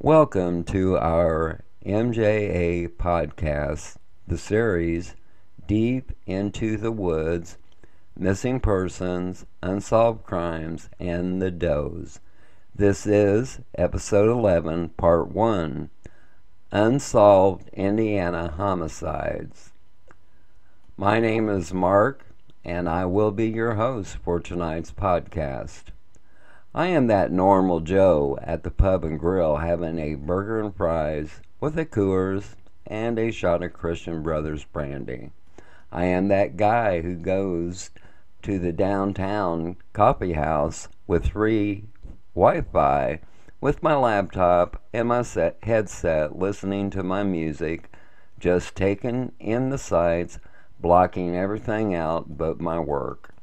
Welcome to our MJA podcast, the series Deep into the Woods, Missing Persons, Unsolved Crimes, and the Does. This is episode 11, part 1, Unsolved Indiana Homicides. My name is Mark, and I will be your host for tonight's podcast. I am that normal Joe at the pub and grill having a burger and fries with a Coors and a shot of Christian Brothers brandy. I am that guy who goes to the downtown coffee house with free Wi-Fi with my laptop and my headset listening to my music, just taking in the sights, blocking everything out but my work.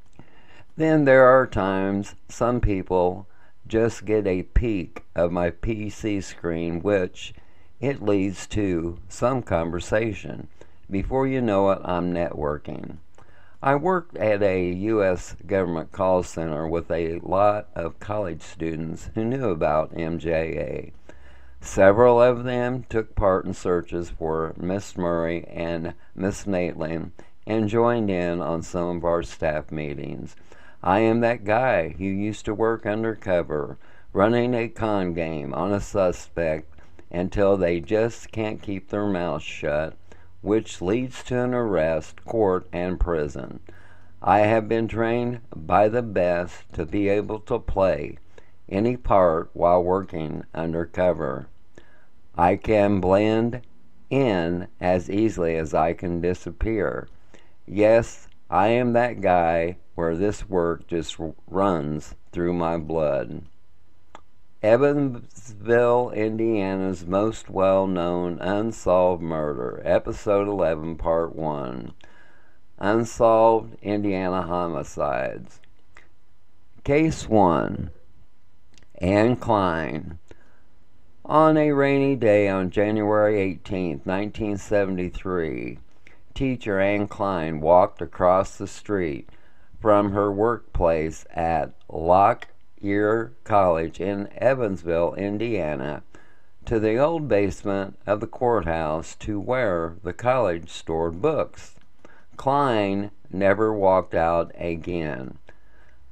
Then there are times some people just get a peek of my PC screen, which it leads to some conversation. Before you know it, I'm networking. I worked at a U.S. government call center with a lot of college students who knew about MJA. Several of them took part in searches for Miss Murray and Miss Maitland and joined in on some of our staff meetings. I am that guy who used to work undercover, running a con game on a suspect until they just can't keep their mouths shut, which leads to an arrest, court, and prison. I have been trained by the best to be able to play any part while working undercover. I can blend in as easily as I can disappear. Yes, I am that guy where this work just runs through my blood. Evansville, Indiana's most well-known unsolved murder, episode 11, part 1, Unsolved Indiana Homicides. Case 1, Anne Klein. On a rainy day on January 18, 1973, teacher Anne Klein walked across the street from her workplace at Lockyer College in Evansville, Indiana, to the old basement of the courthouse to where the college stored books. Klein never walked out again.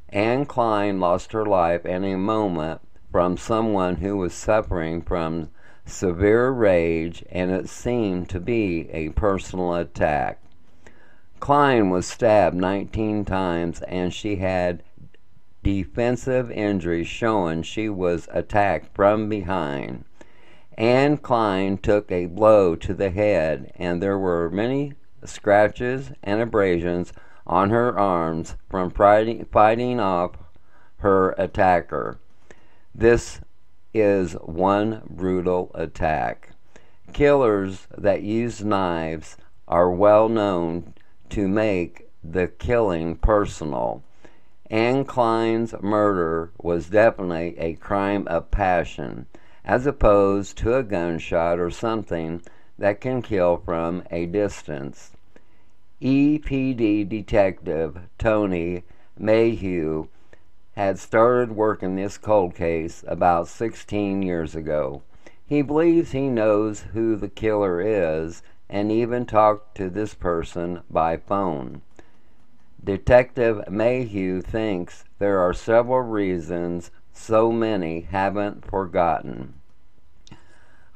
Anne Klein lost her life in a moment from someone who was suffering from severe rage, and it seemed to be a personal attack. Klein was stabbed 19 times, and she had defensive injuries showing she was attacked from behind. Anne Klein took a blow to the head, and there were many scratches and abrasions on her arms from fighting off her attacker. This is one brutal attack. Killers that use knives are well known to make the killing personal. Anne Klein's murder was definitely a crime of passion, as opposed to a gunshot or something that can kill from a distance. EPD Detective Tony Mayhew had started working this cold case about 16 years ago. He believes he knows who the killer is and even talked to this person by phone. Detective Mayhew thinks there are several reasons so many haven't forgotten.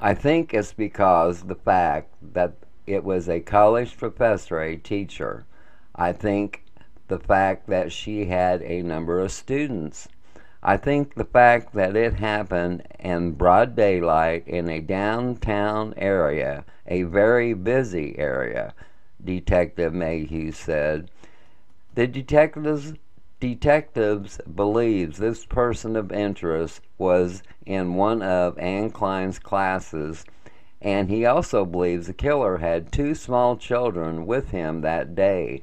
I think it's because the fact that it was a college professor, a teacher. I think the fact that she had a number of students. I think the fact that it happened in broad daylight in a downtown area, a very busy area, Detective Mayhew said. The detectives Detectives believe this person of interest was in one of Anne Klein's classes, and he also believes the killer had two small children with him that day.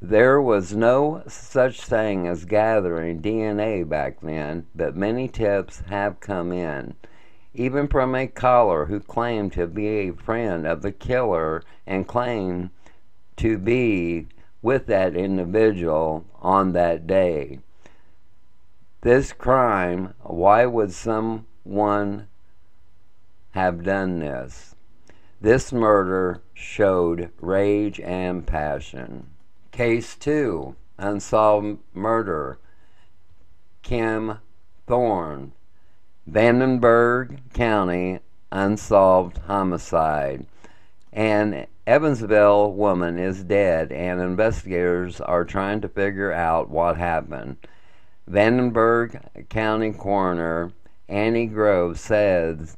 There was no such thing as gathering DNA back then, but many tips have come in, even from a caller who claimed to be a friend of the killer and claimed to be with that individual on that day. This crime, why would someone have done this? This murder showed rage and passion. Case 2, Unsolved Murder, Kim Thorne, Vandenberg County, Unsolved Homicide. An Evansville woman is dead, and investigators are trying to figure out what happened. Vandenberg County Coroner Annie Grove says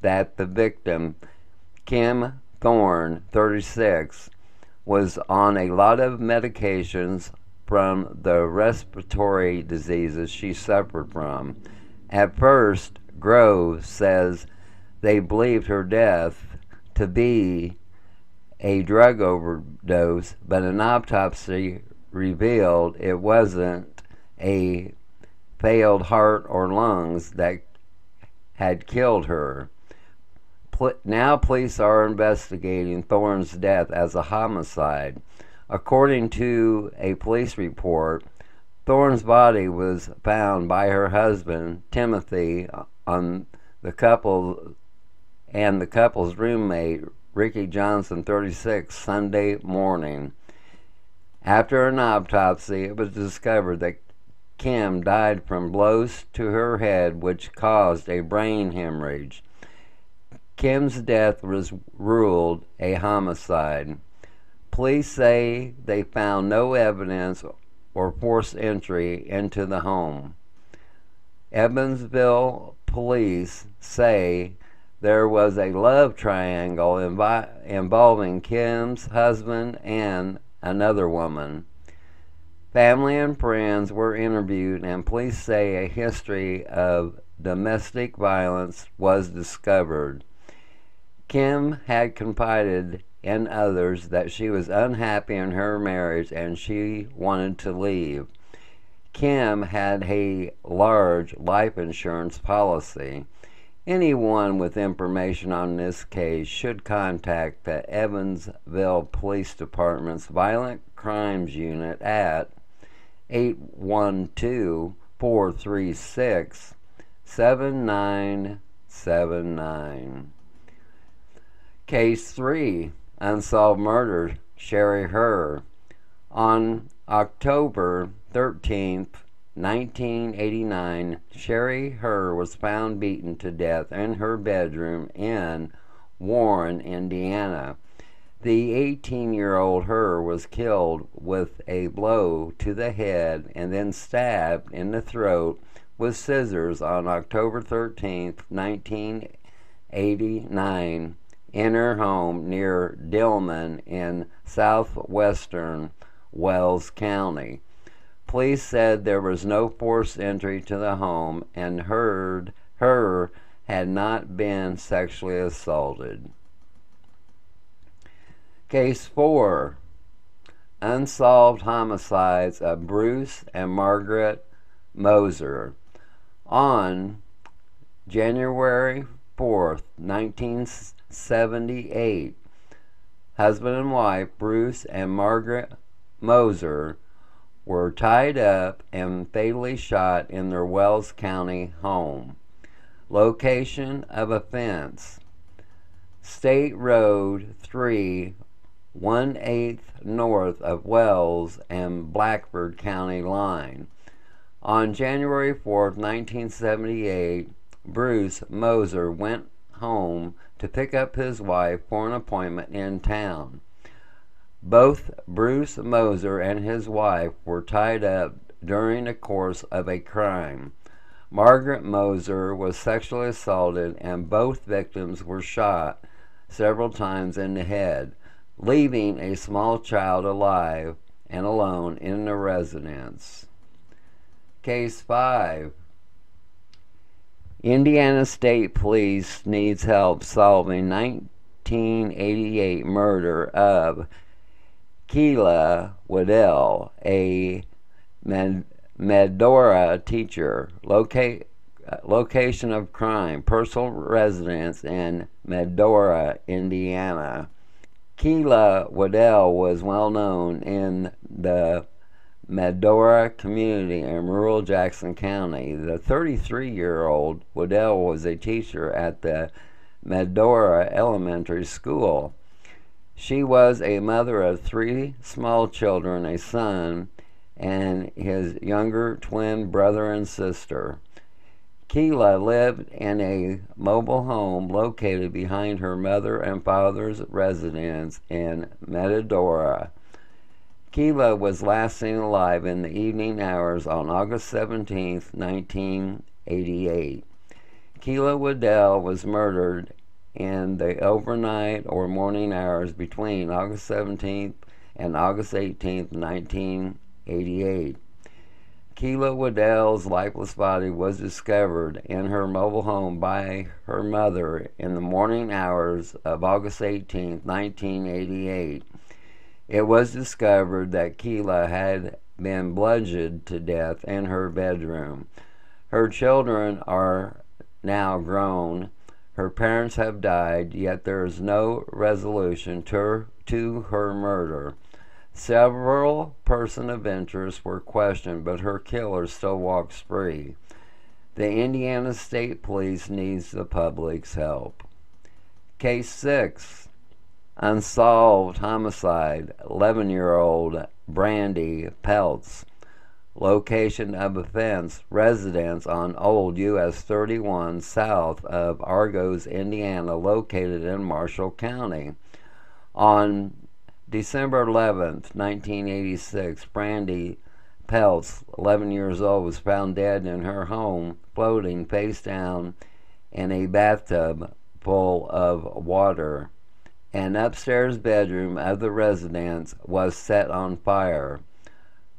that the victim, Kim Thorne, 36, was on a lot of medications from the respiratory diseases she suffered from. At first, Grove says they believed her death to be a drug overdose, but an autopsy revealed it wasn't a failed heart or lungs that had killed her. Now police are investigating Thorne's death as a homicide. According to a police report, Thorne's body was found by her husband, Timothy, on the couple and the couple's roommate, Ricky Johnson, 36, Sunday morning. After an autopsy, it was discovered that Kim died from blows to her head, which caused a brain hemorrhage. Kim's death was ruled a homicide. Police say they found no evidence or forced entry into the home. Evansville police say there was a love triangle involving Kim's husband and another woman. Family and friends were interviewed, and police say a history of domestic violence was discovered. Kim had confided in others that she was unhappy in her marriage and she wanted to leave. Kim had a large life insurance policy. Anyone with information on this case should contact the Evansville Police Department's Violent Crimes Unit at 812-436-7979. Case 3, Unsolved Murder, Sherry Herr. On October 13th, 1989, Sherry Herr was found beaten to death in her bedroom in Warren, Indiana. The 18-year-old Herr was killed with a blow to the head and then stabbed in the throat with scissors on October 13th, 1989, in her home near Dillman in southwestern Wells County. Police said there was no forced entry to the home and Herr had not been sexually assaulted. Case 4, Unsolved Homicides of Bruce and Margaret Moser. On January 4th, 1978, husband and wife Bruce and Margaret Moser were tied up and fatally shot in their Wells County home. Location of offense: State Road 3, 1/8 north of Wells and Blackford County line. On January 4th, 1978, Bruce Moser went home to pick up his wife for an appointment in town. Both Bruce Moser and his wife were tied up during the course of a crime. Margaret Moser was sexually assaulted and both victims were shot several times in the head, leaving a small child alive and alone in the residence. Case 5. Indiana State Police needs help solving 1988 murder of Keila Waddell, a Medora teacher. Location of crime: personal residence in Medora, Indiana. Keila Waddell was well known in the Medora community in rural Jackson County. The 33-year-old Waddell was a teacher at the Medora Elementary School. She was a mother of 3 small children, a son, and his younger twin brother and sister. Keila lived in a mobile home located behind her mother and father's residence in Medora. Keila was last seen alive in the evening hours on August 17, 1988. Keila Waddell was murdered in the overnight or morning hours between August 17th and August 18th, 1988. Keila Waddell's lifeless body was discovered in her mobile home by her mother in the morning hours of August 18, 1988. It was discovered that Keila had been bludgeoned to death in her bedroom. Her children are now grown. Her parents have died, yet there is no resolution to her murder. Several persons of interest were questioned, but her killer still walks free. The Indiana State Police needs the public's help. Case 6. Unsolved homicide, 11-year-old Brandy Peltz. Location of offense: residence on Old US 31 south of Argos, Indiana, located in Marshall County. On December 11th, 1986, Brandy Peltz, 11 years old, was found dead in her home, floating face down in a bathtub full of water. An upstairs bedroom of the residence was set on fire.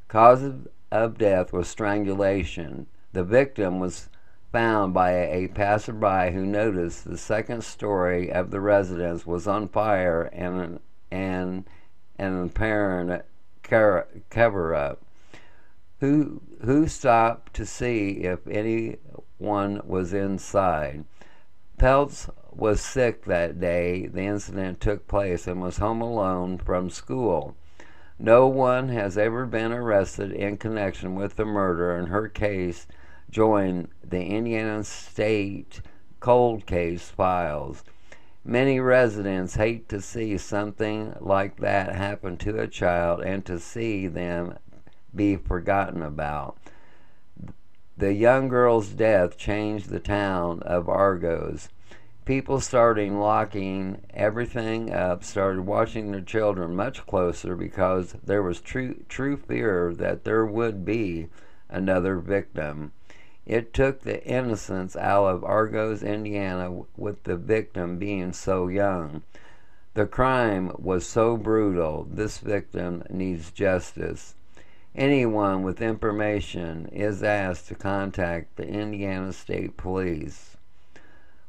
Cause of death was strangulation. The victim was found by a passerby who noticed the second story of the residence was on fire and an apparent cover-up. Who stopped to see if anyone was inside. Peltz was sick that day the incident took place and was home alone from school. No one has ever been arrested in connection with the murder, and her case joined the Indiana State cold case files. Many residents hate to see something like that happen to a child and to see them be forgotten about. The young girl's death changed the town of Argos. People started locking everything up, started watching their children much closer because there was true fear that there would be another victim. It took the innocence out of Argos, Indiana, with the victim being so young. The crime was so brutal. This victim needs justice. Anyone with information is asked to contact the Indiana State Police.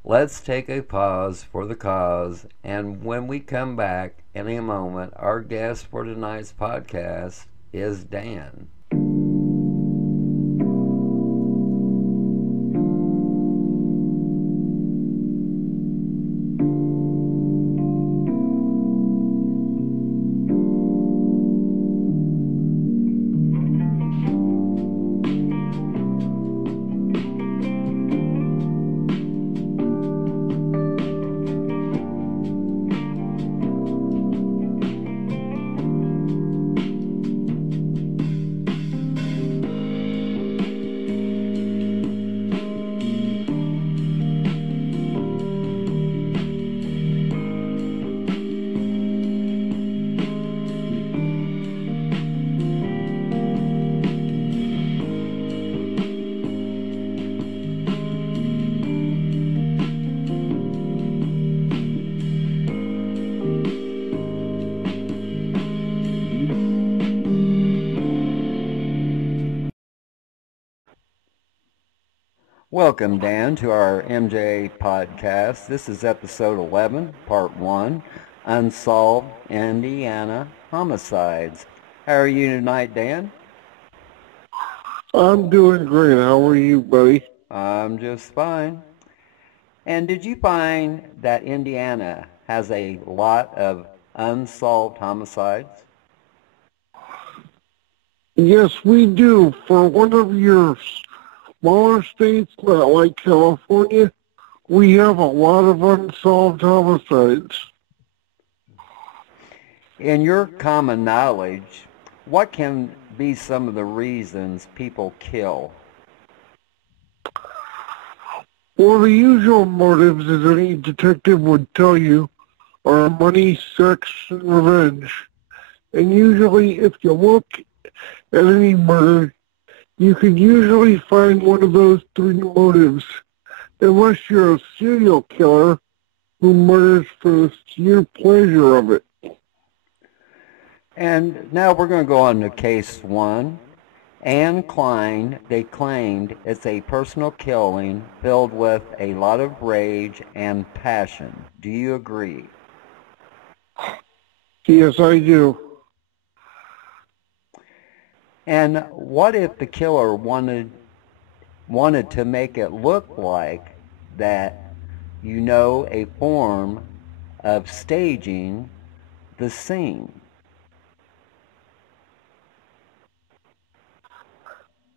Let's take a pause for the cause, and when we come back in a moment, our guest for tonight's podcast is Dan. Welcome, Dan, to our MJ podcast. This is episode 11, part 1, Unsolved Indiana Homicides. How are you tonight, Dan? I'm doing great. How are you, buddy? I'm just fine. And did you find that Indiana has a lot of unsolved homicides? Yes, we do. For one of your smaller states, not like California, we have a lot of unsolved homicides. In your common knowledge, what can be some of the reasons people kill? Well, the usual motives, as any detective would tell you, are money, sex, and revenge. And usually, if you look at any murder, you can usually find one of those three motives, unless you're a serial killer who murders for the sheer pleasure of it. And now we're going to go on to case 1. Anne Klein, they claimed it's a personal killing filled with a lot of rage and passion. Do you agree? Yes, I do. And what if the killer wanted to make it look like that a form of staging the scene?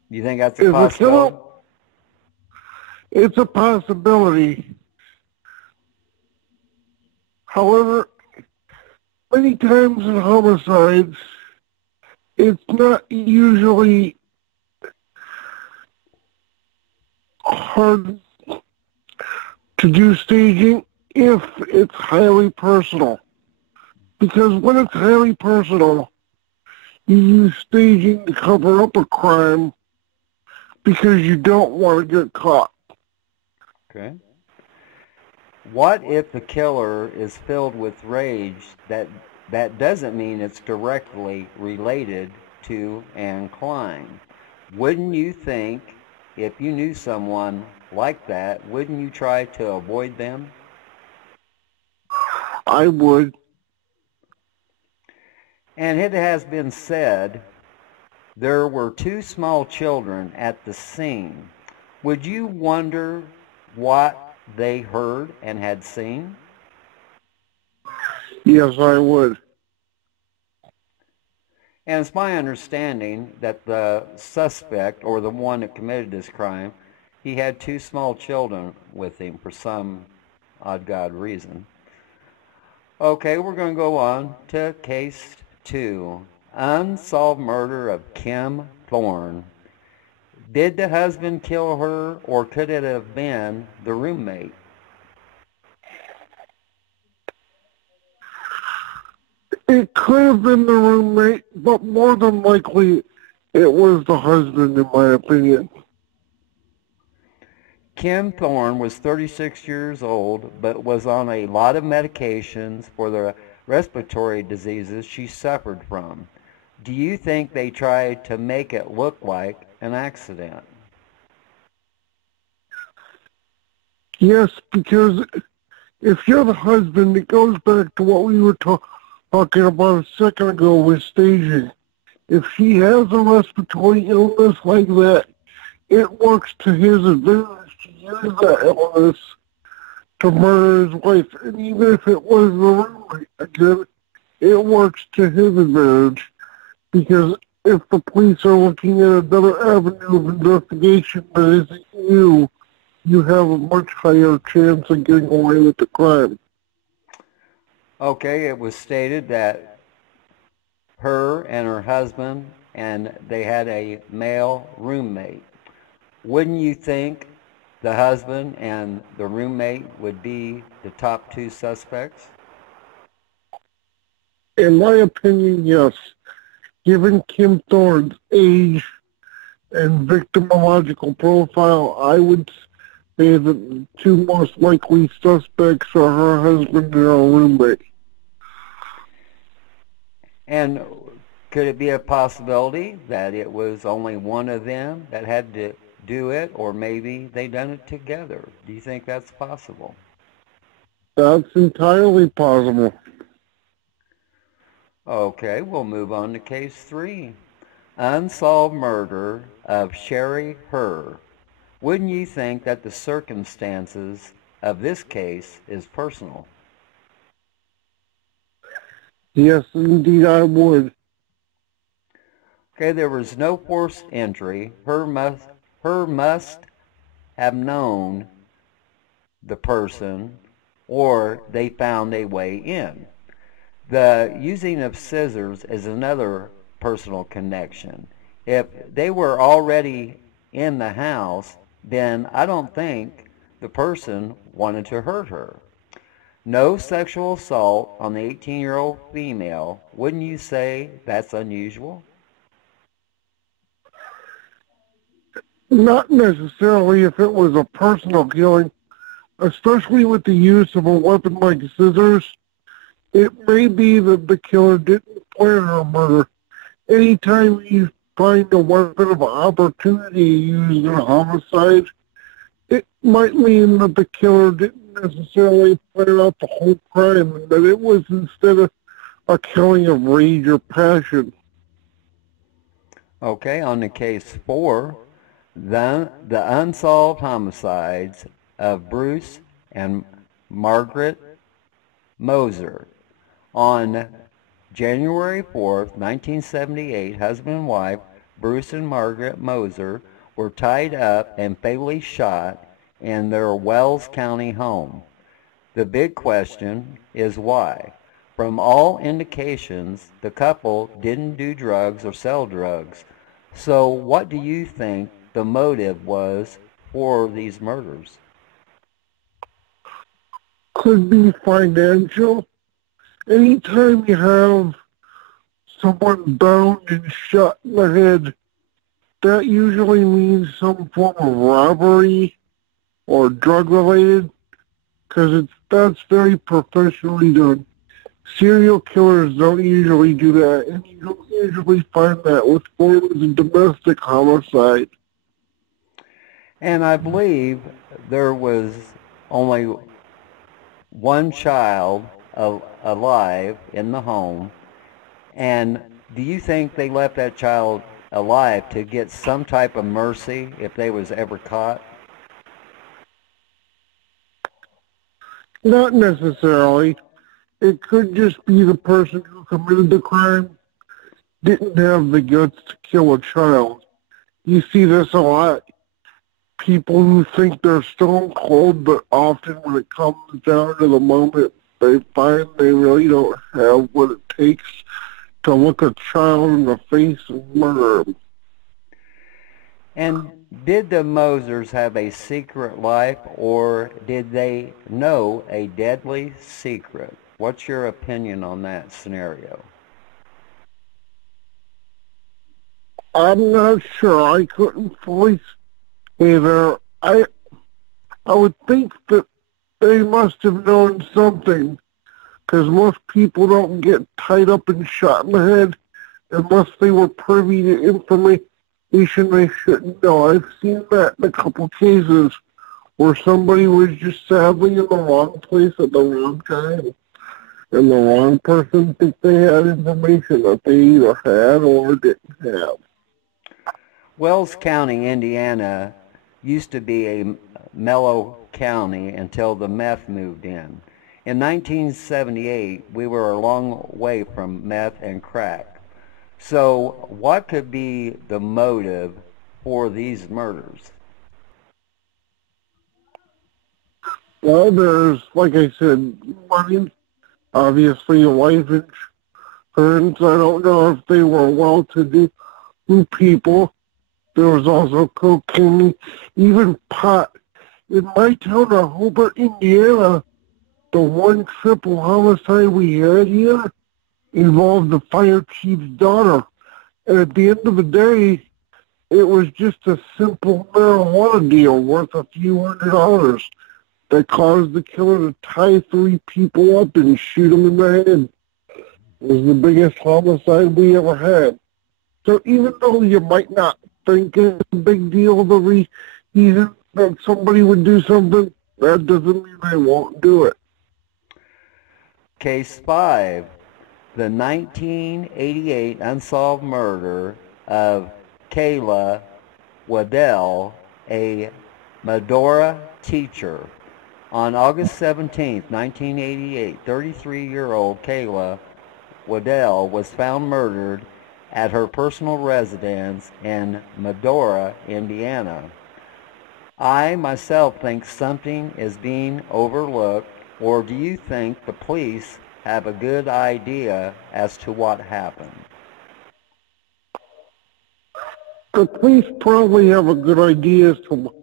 You think that's a possibility? It's a possibility. However, many times in homicides, it's not usually hard to do staging if it's highly personal. Because when it's highly personal, you use staging to cover up a crime because you don't want to get caught. Okay. What if the killer is filled with rage that doesn't mean it's directly related to Anne Klein? Wouldn't you think, if you knew someone like that, wouldn't you try to avoid them? I would. And it has been said there were 2 small children at the scene. Would you wonder what they heard and had seen? Yes, I would. And it's my understanding that the suspect, or the one that committed this crime, he had 2 small children with him for some odd God reason. Okay, we're going to go on to case 2. Unsolved murder of Kim Thorne. Did the husband kill her, or could it have been the roommate? It could have been the roommate, but more than likely it was the husband, in my opinion. Kim Thorne was 36 years old, but was on a lot of medications for the respiratory diseases she suffered from. Do you think they tried to make it look like an accident? Yes, because if you're the husband, it goes back to what we were talking about a second ago with staging. If he has a respiratory illness like that, it works to his advantage to use that illness to murder his wife. And even if it was the roommate, again, it works to his advantage. Because if the police are looking at another avenue of investigation that isn't you have a much higher chance of getting away with the crime. Okay, it was stated that her and her husband, and they had a male roommate. Wouldn't you think the husband and the roommate would be the top 2 suspects? In my opinion, yes. Given Kim Thorne's age and victimological profile, I would say that the 2 most likely suspects are her husband and her roommate. And could it be a possibility that it was only one of them that had to do it, or maybe they done it together. Do you think that's possible? That's entirely possible. Okay, we'll move on to case 3. Unsolved murder of Sherry Herr. Wouldn't you think that the circumstances of this case is personal? Yes, indeed I would. Okay, there was no forced entry. Her must have known the person, or they found a way in. The using of scissors is another personal connection. If they were already in the house, then I don't think the person wanted to hurt her. No sexual assault on the 18-year-old female. Wouldn't you say that's unusual? Not necessarily if it was a personal killing, especially with the use of a weapon like scissors. It may be that the killer didn't plan her murder. Anytime you find a weapon of opportunity used in a homicide, it might mean that the killer didn't necessarily plan out the whole crime, and that it was instead a killing of rage or passion. Okay, on to case 4, the unsolved homicides of Bruce and Margaret Moser. On January 4th, 1978, husband and wife Bruce and Margaret Moser were tied up and fatally shot in their Wells County home. The big question is why. From all indications, the couple didn't do drugs or sell drugs. So what do you think the motive was for these murders? Could be financial. Anytime you have someone bound and shot in the head, that usually means some form of robbery or drug-related, because that's very professionally done. Serial killers don't usually do that, and you don't usually find that with forms of domestic homicide. And I believe there was only one child alive in the home. And do you think they left that child alive to get some type of mercy if they was ever caught? Not necessarily. It could just be the person who committed the crime didn't have the guts to kill a child. You see this a lot. People who think they're stone cold, but often when it comes down to the moment, they find they really don't have what it takes to look a child in the face and murder them. And did the Mosers have a secret life, or did they know a deadly secret? What's your opinion on that scenario? I'm not sure. I couldn't fully say there. I would think that they must have known something, because most people don't get tied up and shot in the head unless they were privy to information they shouldn't know. I've seen that in a couple cases where somebody was just sadly in the wrong place at the wrong time, and the wrong person think they had information that they either had or didn't have. Wells County, Indiana used to be a mellow county until the meth moved in. In 1978, we were a long way from meth and crack. So what could be the motive for these murders? Well, there's, like I said, money, obviously life insurance. I don't know if they were well-to-do people. There was also cocaine, even pot. In my town of Hobart, Indiana, the one triple homicide we had here involved the fire chief's daughter. And at the end of the day, it was just a simple marijuana deal worth a few $100 that caused the killer to tie 3 people up and shoot them in the head. It was the biggest homicide we ever had. So even though you might not think it's a big deal the reason that somebody would do something. That doesn't mean they won't do it. Case 5. The 1988 unsolved murder of Kayla Waddell, a Medora teacher. On August 17, 1988, 33-year-old Kayla Waddell was found murdered at her personal residence in Medora, Indiana. I myself think something is being overlooked, or do you think the police have a good idea as to what happened? The police probably have a good idea as to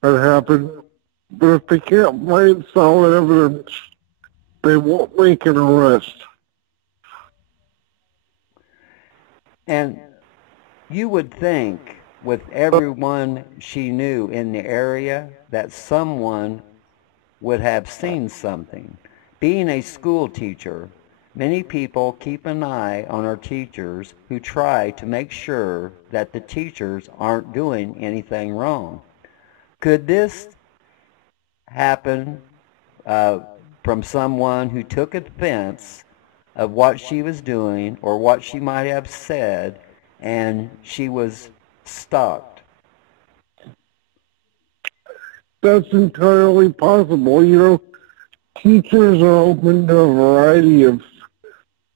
what happened, but if they can't find solid evidence, they won't make an arrest. And you would think, with everyone she knew in the area, that someone would have seen something. Being a school teacher, many people keep an eye on our teachers who try to make sure that the teachers aren't doing anything wrong. Could this happen from someone who took offense of what she was doing or what she might have said, and she was stalked? That's entirely possible. You know, teachers are open to a variety of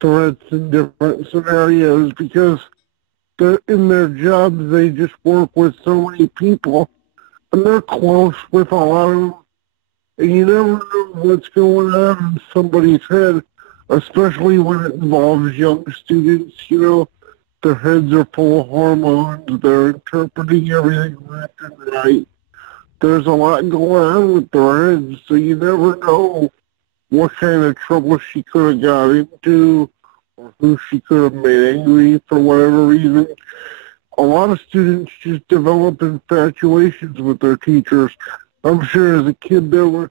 threats in different scenarios because in their jobs they just work with so many people and they're close with a lot of them. And you never know what's going on in somebody's head, especially when it involves young students. You know, their heads are full of hormones. They're interpreting everything left and right. There's a lot going on with their heads, so you never know what kind of trouble she could have got into or who she could have made angry for whatever reason. A lot of students just develop infatuations with their teachers. I'm sure as a kid there were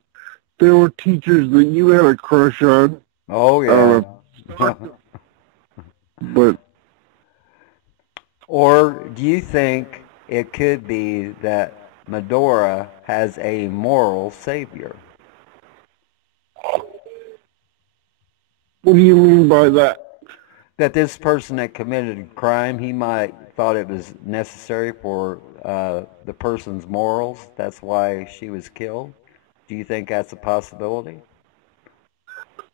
teachers that you had a crush on. Oh, yeah. But or do you think it could be that Medora has a moral savior? what do you mean by that? That this person that committed a crime, he might thought it was necessary for the person's morals. That's why she was killed. Do you think that's a possibility?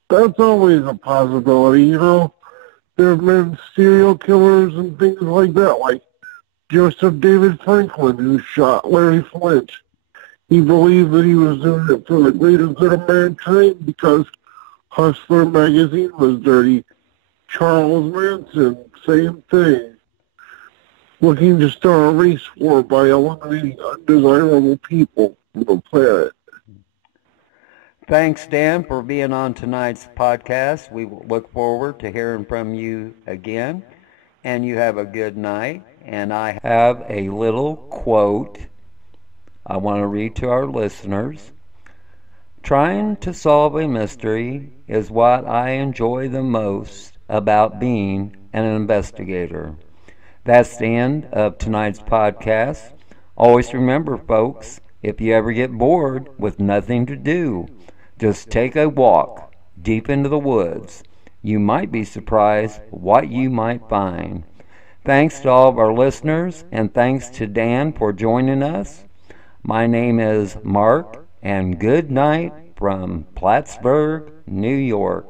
That's always a possibility, you know. There have been serial killers and things like that, like Joseph David Franklin, who shot Larry Flint. He believed that he was doing it for the greater good of mankind because Hustler magazine was dirty. Charles Manson, same thing. Looking to start a race war by eliminating undesirable people from the planet. Thanks, Dan, for being on tonight's podcast. We look forward to hearing from you again. And you have a good night. And I have a little quote I want to read to our listeners. Trying to solve a mystery is what I enjoy the most about being an investigator. That's the end of tonight's podcast. Always remember, folks, if you ever get bored with nothing to do, just take a walk deep into the woods. You might be surprised what you might find. Thanks to all of our listeners, and thanks to Dan for joining us. My name is Mark, and good night from Plattsburgh, New York.